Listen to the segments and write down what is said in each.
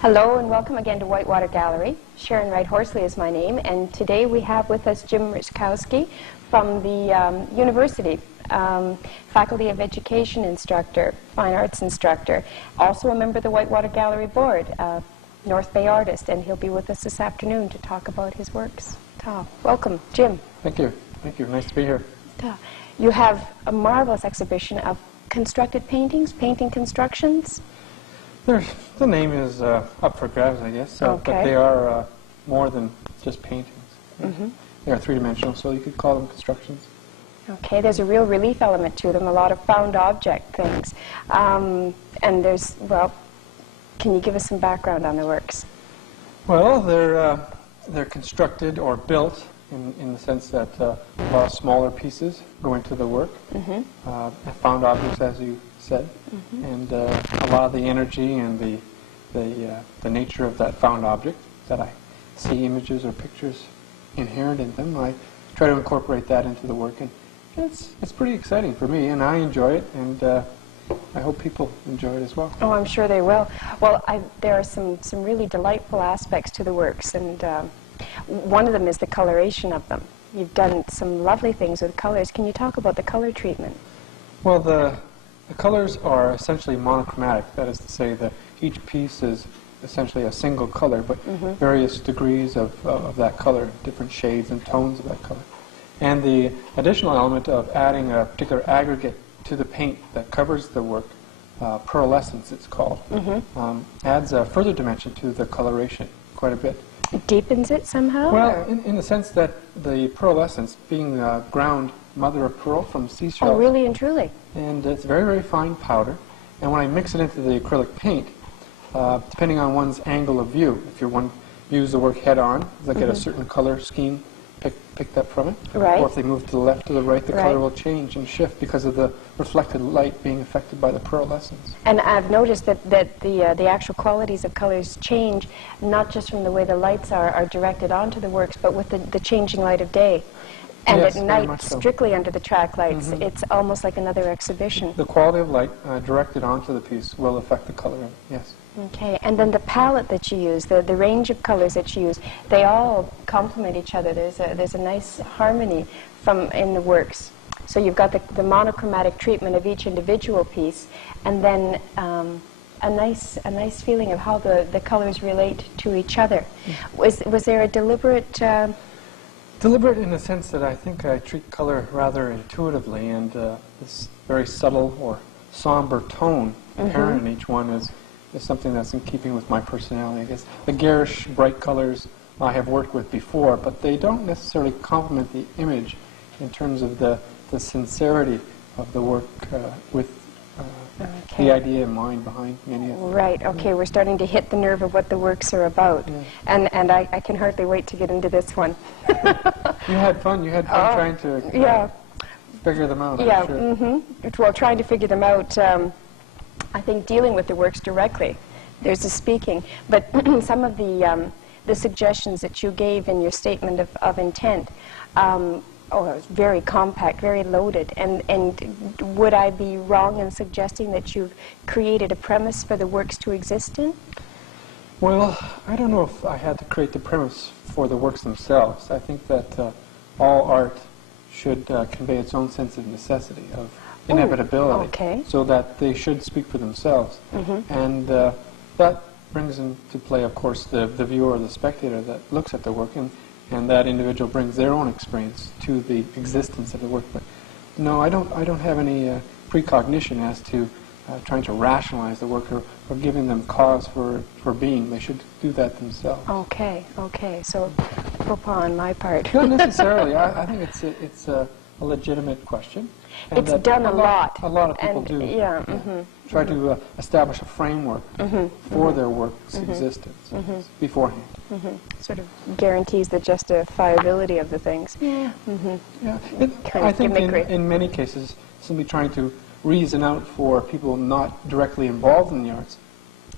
Hello and welcome again to Whitewater Gallery. Sharon Wright Horsley is my name, and today we have with us Jim Mrczkowski from the university, Faculty of Education instructor, Fine Arts instructor, also a member of the Whitewater Gallery Board, North Bay artist, and he'll be with us this afternoon to talk about his works. Welcome, Jim. Thank you. Thank you. Nice to be here. You have a marvelous exhibition of constructed paintings, painting constructions. The name is up for grabs, I guess, but they are more than just paintings. They are three-dimensional, so you could call them constructions. Okay, there's a real relief element to them, a lot of found object things. And there's, well, can you give us some background on the works? Well, they're constructed or built in the sense that a lot of smaller pieces go into the work. Found objects, as you said, and a lot of the energy and the nature of that found object that I see images or pictures inherent in them. I try to incorporate that into the work, and it's pretty exciting for me, and I enjoy it, and I hope people enjoy it as well. Oh, I'm sure they will. Well, there are some really delightful aspects to the works, and one of them is the coloration of them. You've done some lovely things with colors. Can you talk about the color treatment? Well, the colors are essentially monochromatic. That is to say that each piece is essentially a single color, but various degrees of that color, different shades and tones of that color. And the additional element of adding a particular aggregate to the paint that covers the work, pearlescence it's called, adds a further dimension to the coloration quite a bit. It deepens it somehow? Well, in the sense that the pearlescence, being ground mother of pearl from seashells. Oh, really and truly? And it's very, very fine powder. And when I mix it into the acrylic paint, depending on one's angle of view, if one views the work head-on, they'll get a certain color scheme picked up from it. Right. Or if they move to the left or the right, the color will change and shift because of the reflected light being affected by the pearlescence. And I've noticed that the actual qualities of colors change, not just from the way the lights are directed onto the works, but with the changing light of day. And yes, at night, strictly under the track lights, it's almost like another exhibition. The quality of light directed onto the piece will affect the color of it, yes. Okay, and then the palette that you use, the range of colors that you use, they all complement each other. There's a nice harmony in the works. So you've got the monochromatic treatment of each individual piece, and then a nice feeling of how the colors relate to each other. Was there a deliberate... Deliberate in the sense that I think I treat color rather intuitively, and this very subtle or somber tone apparent in each one is something that's in keeping with my personality. I guess the garish, bright colors I have worked with before, but they don't necessarily complement the image in terms of the sincerity of the work with the idea in mind behind many of them. Right, okay, we're starting to hit the nerve of what the works are about. And I can hardly wait to get into this one. You had fun trying to figure them out, I'm sure. Well, trying to figure them out, I think dealing with the works directly, there's the speaking, but some of the suggestions that you gave in your statement of intent, it was very compact, very loaded. And would I be wrong in suggesting that you've created a premise for the works to exist in? Well, I don't know if I had to create the premise for the works themselves. I think that all art should convey its own sense of necessity, of inevitability, so that they should speak for themselves. And that brings into play, of course, the viewer or the spectator that looks at the work, and that individual brings their own experience to the existence of the work. But no, I don't have any precognition as to trying to rationalize the work or giving them cause for being. They should do that themselves. Okay. So, faux pas on my part. Not necessarily. I think it's a legitimate question. And it's done a lot. A lot of people do. Try to establish a framework for their work's existence beforehand. Sort of guarantees the justifiability of the things. I think in many cases, simply trying to reason out for people not directly involved in the arts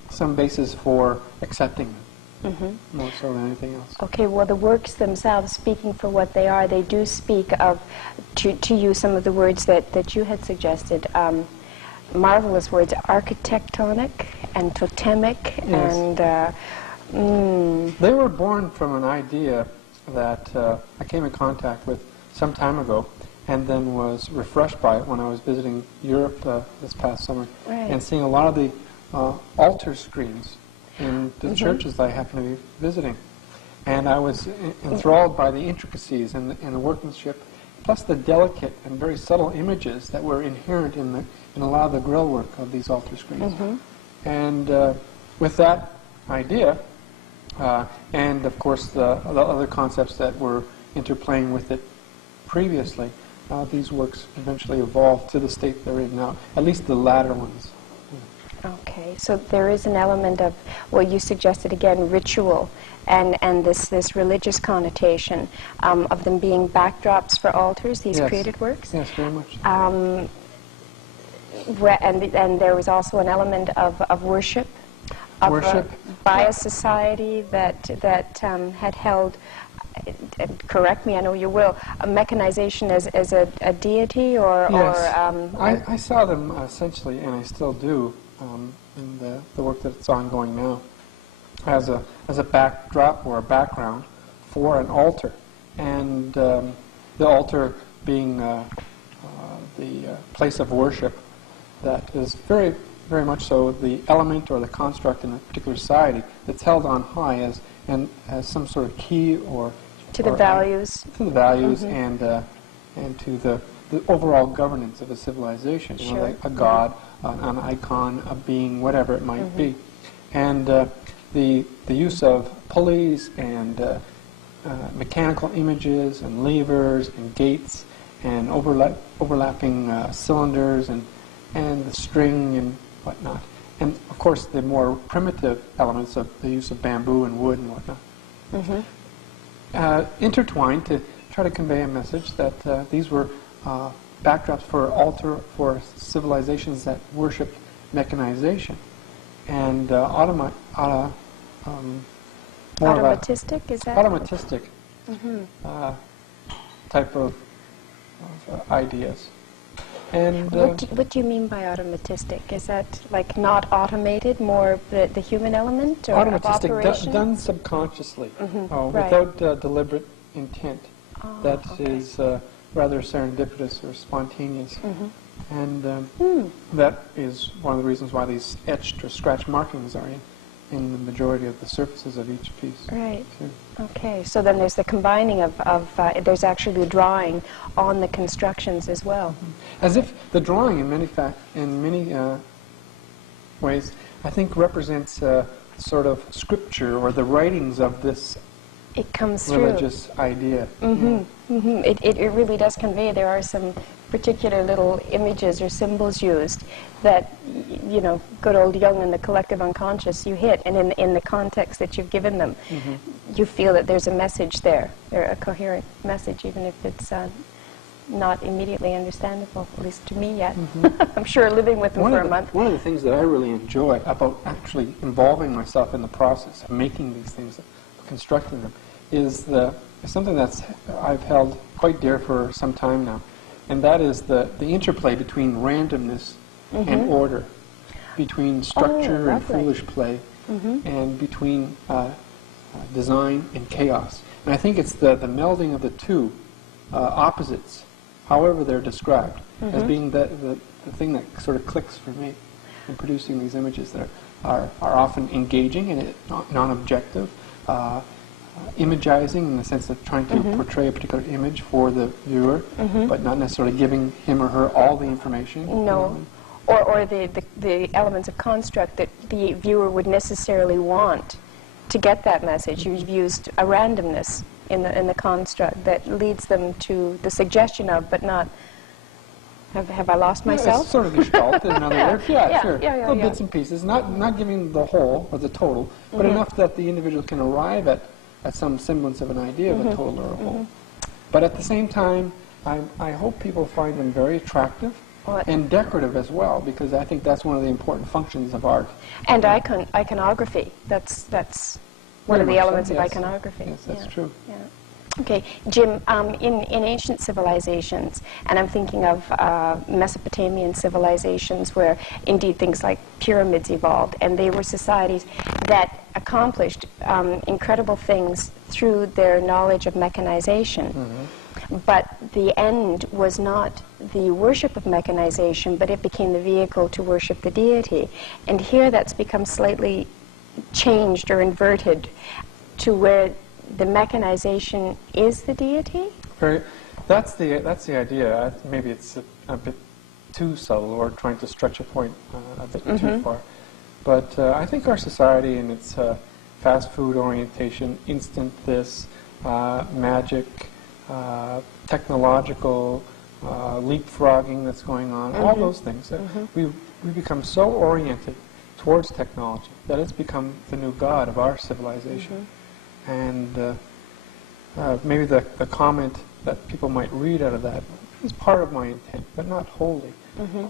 some basis for accepting them, more so than anything else. Okay, well, the works themselves, speaking for what they are, they do speak of, to use some of the words that you had suggested, marvelous words, architectonic and totemic, yes. and They were born from an idea that I came in contact with some time ago, and then was refreshed by it when I was visiting Europe this past summer, right. and seeing a lot of the altar screens in the Mm-hmm. churches that I happened to be visiting. And I was enthralled by the intricacies and the workmanship, plus the delicate and very subtle images that were inherent in a lot of the grill work of these altar screens. Mm-hmm. And with that idea, and of course the other concepts that were interplaying with it previously, these works eventually evolved to the state they're in now, at least the latter ones. Okay, so there is an element of, well, you suggested again, ritual, and this religious connotation of them being backdrops for altars, these Yes. created works. Yes, very much. And there was also an element of worship, Worship. By a society that had held, correct me, I know you will, a mechanization as a deity, or Yes. I saw them essentially, and I still do, in the work that's ongoing now, as a backdrop or a background for an altar, and the altar being the place of worship that is very, very much so the element or the construct in a particular society that's held on high as some sort of key or to the values, mm-hmm. and to the overall governance of a civilization, sure. you know, like a god, an icon, a being, whatever it might mm-hmm. be, and the use of pulleys and mechanical images and levers and gates and overlapping cylinders and the string and whatnot, and of course the more primitive elements of the use of bamboo and wood and whatnot, mm-hmm. Intertwined to try to convey a message that these were backdrops for civilizations that worshipped mechanization and automatistic, is that? Automatistic Mm-hmm. Type of ideas. And what do you mean by automatistic? Is that like not automated, more the human element, or of automatistic, operation? done subconsciously, right. without deliberate intent. Oh, That okay. is rather serendipitous or spontaneous. Mm-hmm. And that is one of the reasons why these etched or scratch markings are in the majority of the surfaces of each piece. Right. too. Okay. So then there's the combining of there's actually the drawing on the constructions as well. As if the drawing, in many ways, I think represents sort of scripture or the writings of this It comes through. religious idea. Mm-hmm. Mm-hmm. It really does convey. There are some particular little images or symbols used that, you know, good old Jung and the collective unconscious you hit, and in the context that you've given them, you feel that there's a message there, or a coherent message, even if it's not immediately understandable, at least to me yet. I'm sure living with them for a month. One of the things that I really enjoy about actually involving myself in the process of making these things, of constructing them, is something I've held quite dear for some time now, and that is the interplay between randomness and order, between structure and foolish play, and between design and chaos. And I think it's the melding of the two opposites, however they're described, as being the thing that sort of clicks for me in producing these images that are often engaging and non-objective, imagizing in the sense of trying to portray a particular image for the viewer, but not necessarily giving him or her all the information. No. Or the elements of construct that the viewer would necessarily want to get that message. You've used a randomness in the construct that leads them to the suggestion of, but not. Have I lost myself? It's sort of gestalt, in other words. Yeah, sure. Little yeah. bits and pieces, not giving the whole or the total, but enough that the individual can arrive at some semblance of an idea of a total or a whole. But at the same time, I hope people find them very attractive and decorative as well, because I think that's one of the important functions of art. And iconography. That's one of the elements of iconography. Yes, that's true. Yeah. Okay, Jim, in ancient civilizations, and I'm thinking of Mesopotamian civilizations where indeed things like pyramids evolved, and they were societies that accomplished incredible things through their knowledge of mechanization. Mm-hmm. But the end was not the worship of mechanization, but it became the vehicle to worship the deity. And here that's become slightly changed or inverted to where the mechanization is the deity? That's the idea. Maybe it's a bit too subtle or trying to stretch a point a bit too far. But I think our society and its fast food orientation, instant this, magic, technological leapfrogging that's going on, all those things, we become so oriented towards technology that it's become the new god of our civilization. And maybe the comment that people might read out of that is part of my intent, but not wholly.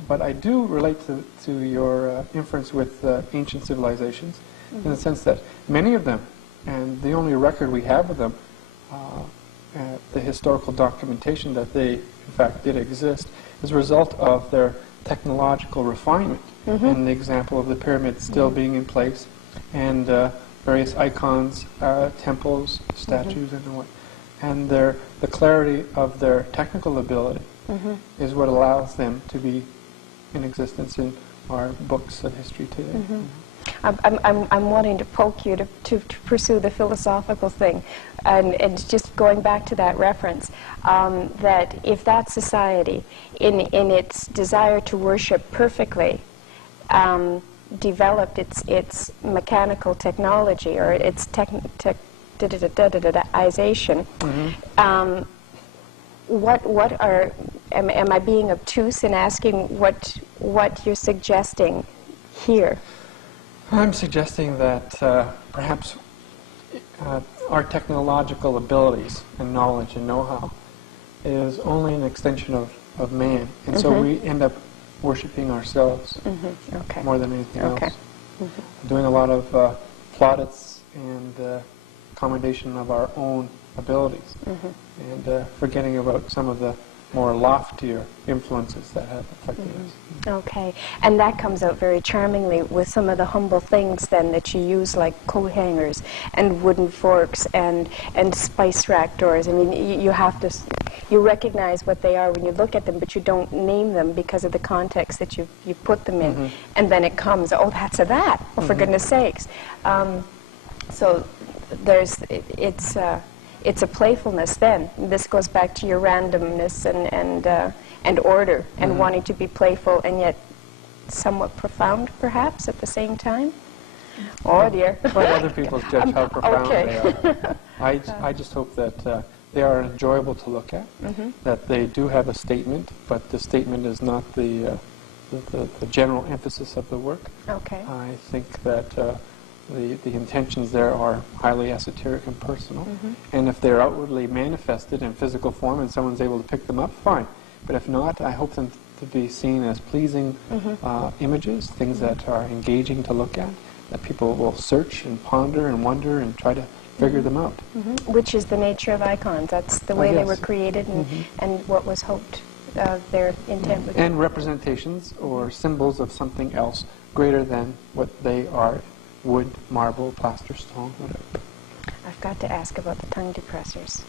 But I do relate to your inference with ancient civilizations in the sense that many of them, and the only record we have of them, the historical documentation that they in fact did exist, is a result of their technological refinement. And the example of the pyramids still being in place, and various icons, temples, statues, and what. And the clarity of their technical ability is what allows them to be in existence in our books of history today. I'm wanting to poke you to pursue the philosophical thing, and just going back to that reference, that if that society, in its desire to worship perfectly, developed its mechanical technology or its ization. What are am I being obtuse in asking what you're suggesting here? I'm suggesting that perhaps our technological abilities and knowledge and know-how is only an extension of man, and so we end up worshiping ourselves more than anything else. Doing a lot of plaudits and commendation of our own abilities, and forgetting about some of the more loftier influences that have affected us. Okay, and that comes out very charmingly with some of the humble things then that you use, like coat hangers and wooden forks and spice rack doors. I mean, you have to, you recognize what they are when you look at them, but you don't name them because of the context that you put them in, and then it comes, oh, that's a that, oh, for goodness sakes. So there's, it's a playfulness then. This goes back to your randomness and order and wanting to be playful and yet somewhat profound, perhaps, at the same time. Oh, dear. Let other people judge how profound they are. I just hope that they are enjoyable to look at, that they do have a statement, but the statement is not the general emphasis of the work. Okay. I think that the intentions there are highly esoteric and personal, and if they're outwardly manifested in physical form and someone's able to pick them up, fine. But if not, I hope them to be seen as pleasing images, things that are engaging to look at, that people will search and ponder and wonder and try to figure them out. Which is the nature of icons. That's the way they were created and what was hoped their intent would be. And representations or symbols of something else greater than what they are: wood, marble, plaster, stone, whatever. I've got to ask about the tongue depressors.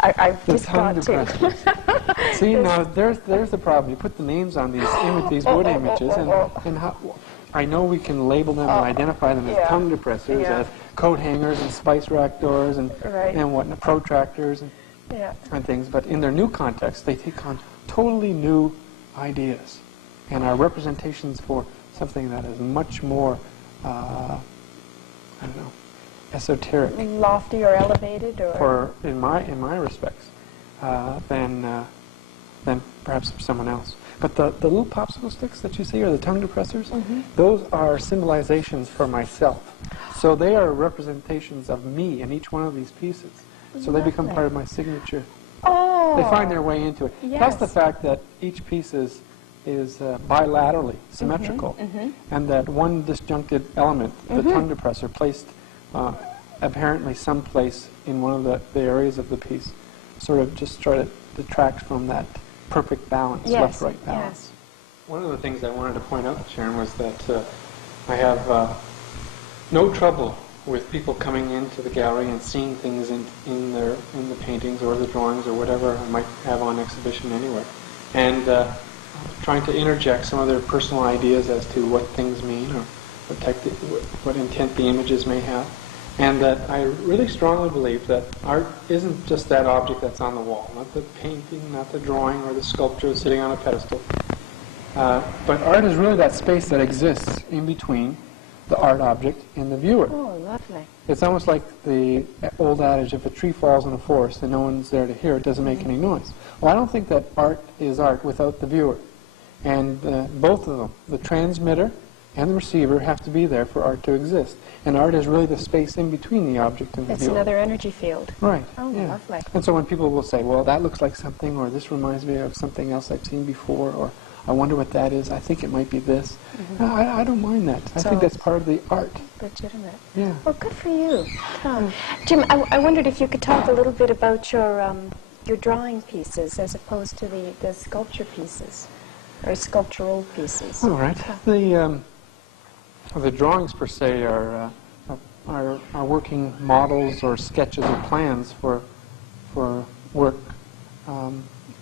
I've just got to. See, now there's the problem. You put the names on these wood images, and how, I know we can label them and identify them as tongue depressors, as coat hangers and spice rack doors and what, protractors and things. But in their new context, they take on totally new ideas and are representations for something that is much more, I don't know, esoteric, lofty or elevated, or in my respects, than perhaps someone else. But the little popsicle sticks that you see, or the tongue depressors, those are symbolizations for myself. So they are representations of me in each one of these pieces. So they become part of my signature. Oh, they find their way into it. Yes. Plus the fact that each piece is bilaterally symmetrical, and that one disjuncted element, the tongue depressor, placed apparently someplace in one of the areas of the piece sort of just try to detract from that perfect balance, yes. left-right balance. Yes. One of the things I wanted to point out, Sharon, was that I have no trouble with people coming into the gallery and seeing things in the paintings or the drawings or whatever I might have on exhibition anywhere, and trying to interject some of their personal ideas as to what things mean or what intent the images may have. And that I really strongly believe that art isn't just that object that's on the wall, not the painting, not the drawing or the sculpture sitting on a pedestal. But art is really that space that exists in between the art object and the viewer. Oh, lovely. It's almost like the old adage, if a tree falls in a forest and no one's there to hear, it doesn't make any noise. Well, I don't think that art is art without the viewer. And both of them, the transmitter and the receiver, have to be there for art to exist. And art is really the space in between the object and the viewer. It's another energy field. Right. Oh, yeah. lovely. And so when people will say, well, that looks like something, or this reminds me of something else I've seen before, or I wonder what that is, I think it might be this. I don't mind that. I think that's part of the art. Legitimate. Yeah. Well, good for you. Jim, I wondered if you could talk a little bit about your drawing pieces as opposed to the sculpture pieces, or sculptural pieces. All right. The drawings per se are working models or sketches or plans for work,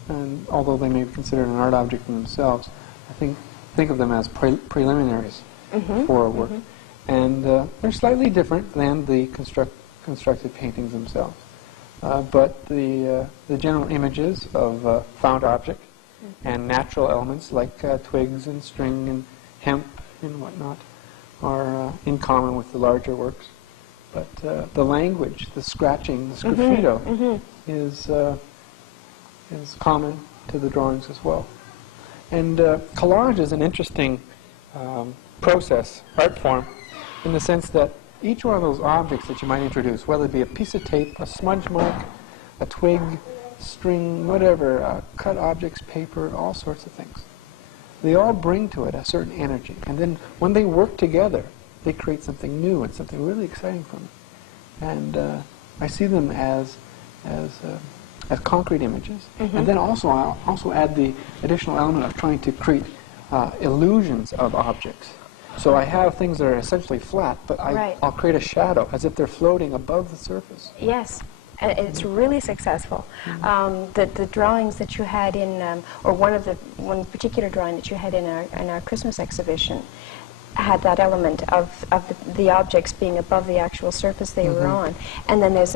and although they may be considered an art object in themselves, I think of them as preliminaries for a work, and they're slightly different than the constructed paintings themselves. But the general images of found object and natural elements like twigs and string and hemp and whatnot are in common with the larger works. But the language, the scratching, the sgraffito is common to the drawings as well. And collage is an interesting process, art form, in the sense that each one of those objects that you might introduce, whether it be a piece of tape, a smudge mark, a twig, string, whatever, cut objects, paper, all sorts of things, they all bring to it a certain energy. And then when they work together, they create something new and something really exciting for me. And I see them as concrete images. And then I'll also add the additional element of trying to create illusions of objects. So I have things that are essentially flat, but I'll create a shadow as if they're floating above the surface. Yes. And it's really successful. The drawings that you had in, or one particular drawing that you had in our Christmas exhibition, had that element of the objects being above the actual surface they were on, and then there's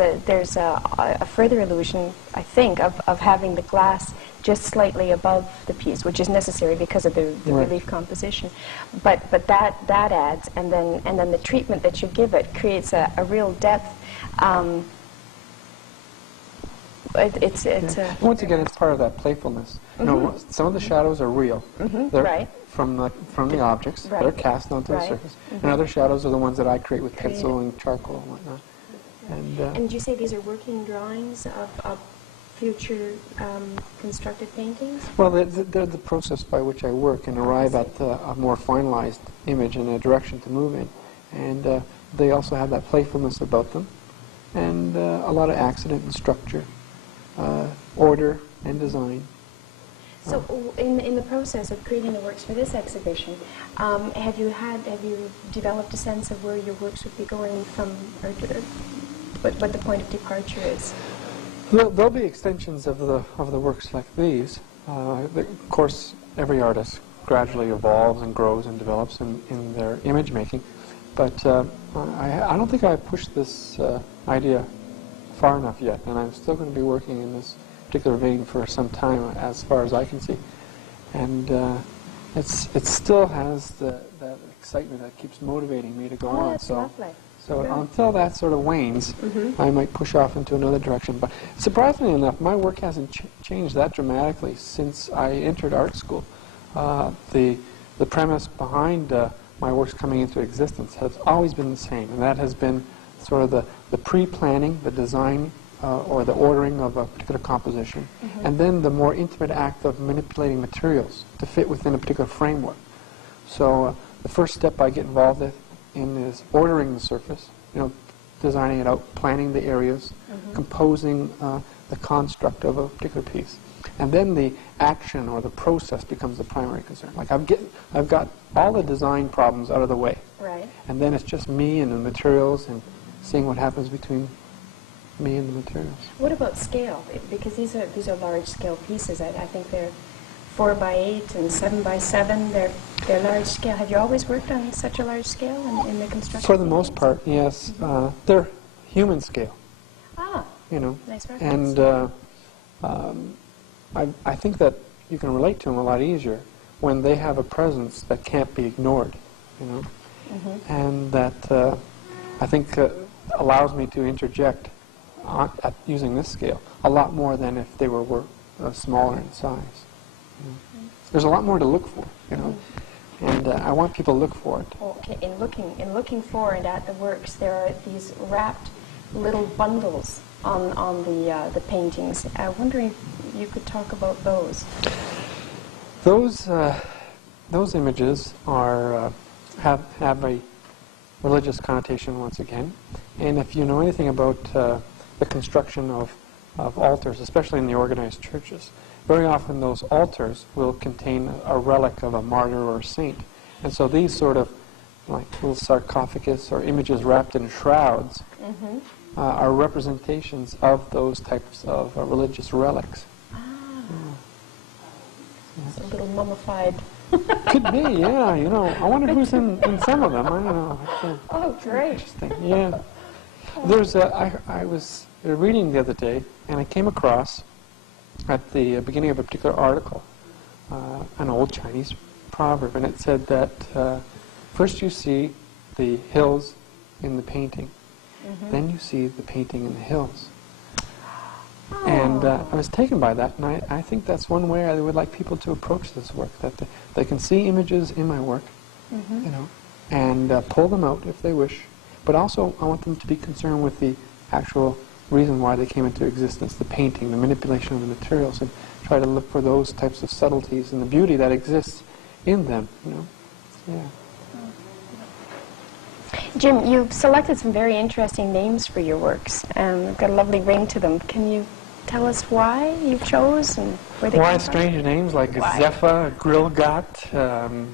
a further illusion, I think, of having the glass just slightly above the piece, which is necessary because of the relief composition. But that adds, and then the treatment that you give it creates a real depth. Once again, it's part of that playfulness. You know, some of the shadows are real. They're from the objects that are cast onto the surface. And other shadows are the ones that I create with pencil and charcoal and whatnot. And did you say these are working drawings of future constructed paintings? Well, they're the process by which I work and arrive at a more finalized image and a direction to move in. And they also have that playfulness about them, and a lot of accident and structure, order and design. So, in the process of creating the works for this exhibition, have you developed a sense of where your works would be going from, or what the point of departure is? There'll be extensions of the works like these. Of course, every artist gradually evolves and grows and develops in their image making, but I don't think I've pushed this idea far enough yet, and I'm still going to be working in this particular vein for some time, as far as I can see. And it still has that excitement that keeps motivating me to go on. That's lovely. So until that sort of wanes, I might push off into another direction. But surprisingly enough, my work hasn't changed that dramatically since I entered art school. The premise behind my works coming into existence has always been the same, and that has been sort of the pre-planning, the design, or the ordering of a particular composition, and then the more intimate act of manipulating materials to fit within a particular framework. So the first step I get involved in is ordering the surface, designing it out, planning the areas, composing the construct of a particular piece. And then the action or the process becomes the primary concern. Like I've got all the design problems out of the way. Right. And then it's just me and the materials and seeing what happens between me and the materials. What about scale? Because these are large scale pieces. I think they're 4 by 8 and 7 by 7. They're large scale. Have you always worked on such a large scale in the construction? For the most part, yes. They're human scale. Ah. You know. Nice reference. And I think that you can relate to them a lot easier when they have a presence that can't be ignored, you know, and that I think allows me to interject using this scale a lot more than if they were smaller in size. You know. There's a lot more to look for, you know, and I want people to look for it. Okay, in looking for and at the works, there are these wrapped little bundles on the paintings. I'm wondering if you could talk about those. Those images are have a religious connotation once again, and if you know anything about the construction of altars, especially in the organized churches, very often those altars will contain a relic of a martyr or a saint, and so these sort of like little sarcophagus or images wrapped in shrouds are representations of those types of religious relics. It's a little mummified. Could be, yeah. You know, I wonder who's in some of them. I don't know. Oh, great. Interesting. Yeah. There's I was reading the other day, and I came across at the beginning of a particular article an old Chinese proverb, and it said that first you see the hills in the painting, then you see the painting in the hills. And I was taken by that, and I think that's one way I would like people to approach this work, that they can see images in my work, you know, and pull them out if they wish, but also I want them to be concerned with the actual reason why they came into existence, the painting, the manipulation of the materials, and try to look for those types of subtleties and the beauty that exists in them, you know. Yeah. Jim, you've selected some very interesting names for your works. They've got a lovely ring to them. Can you tell us why you chose and where they Why came from? strange names like Zephyr, Grilgat,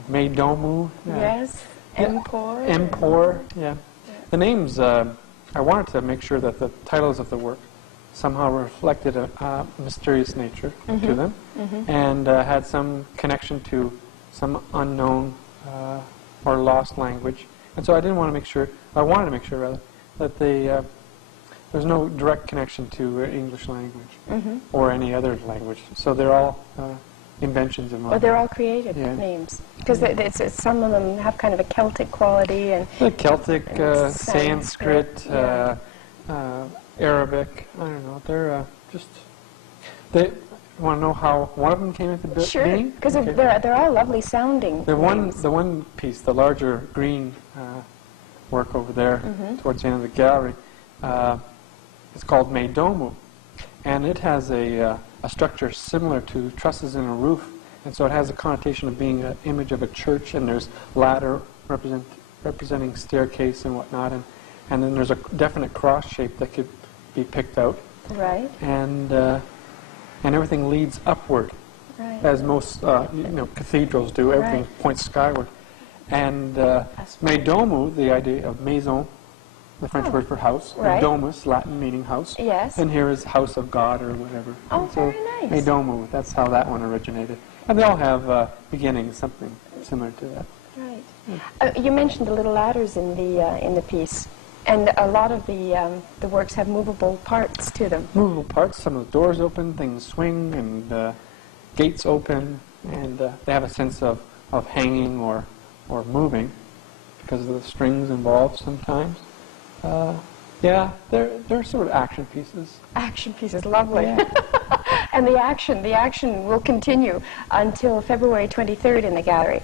Meidomu. Yes, Empor. Empor, yeah. The names, I wanted to make sure that the titles of the work somehow reflected a mysterious nature to them and had some connection to some unknown or lost language. And so I wanted to make sure that there's no direct connection to English language or any other language. So they're all inventions of mine. Well, they're all creative names. Because some of them have kind of a Celtic quality. And the Celtic, Sanskrit, yeah. Arabic, I don't know. They're just... They want to know how one of them came into being? Sure, because they're all lovely sounding. The one piece, the larger green work over there towards the end of the gallery, it's called Meidomu, and it has a structure similar to trusses in a roof, and so it has a connotation of being an image of a church, and there's ladder representing staircase and whatnot, and then there's a definite cross shape that could be picked out. Right. And everything leads upward, as most cathedrals do. Everything points skyward. And Meidomu, the idea of maison, the French word for house, and domus, Latin meaning house. Yes. And here is house of God or whatever. Oh, so very nice. Meidomu, that's how that one originated. And they all have beginnings, something similar to that. Right. You mentioned the little ladders in the piece. And a lot of the works have movable parts to them. Movable parts. Some of the doors open, things swing, and gates open, and they have a sense of hanging or moving because of the strings involved sometimes. Yeah, they're sort of action pieces. Action pieces, lovely. Yeah. And the action will continue until February 23rd in the gallery.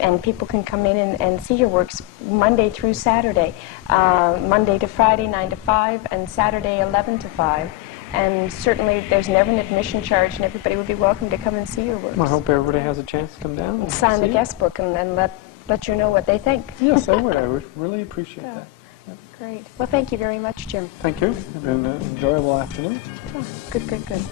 And people can come in and see your works Monday through Saturday, Monday to Friday 9 to 5, and Saturday 11 to 5. And certainly there's never an admission charge, and everybody would be welcome to come and see your works. I hope everybody has a chance to come down and sign the see guest book and let you know what they think. Yes, I would. I would really appreciate that. Great. Well, thank you very much, Jim. Thank you. It's been an enjoyable afternoon. Oh, good, good, good.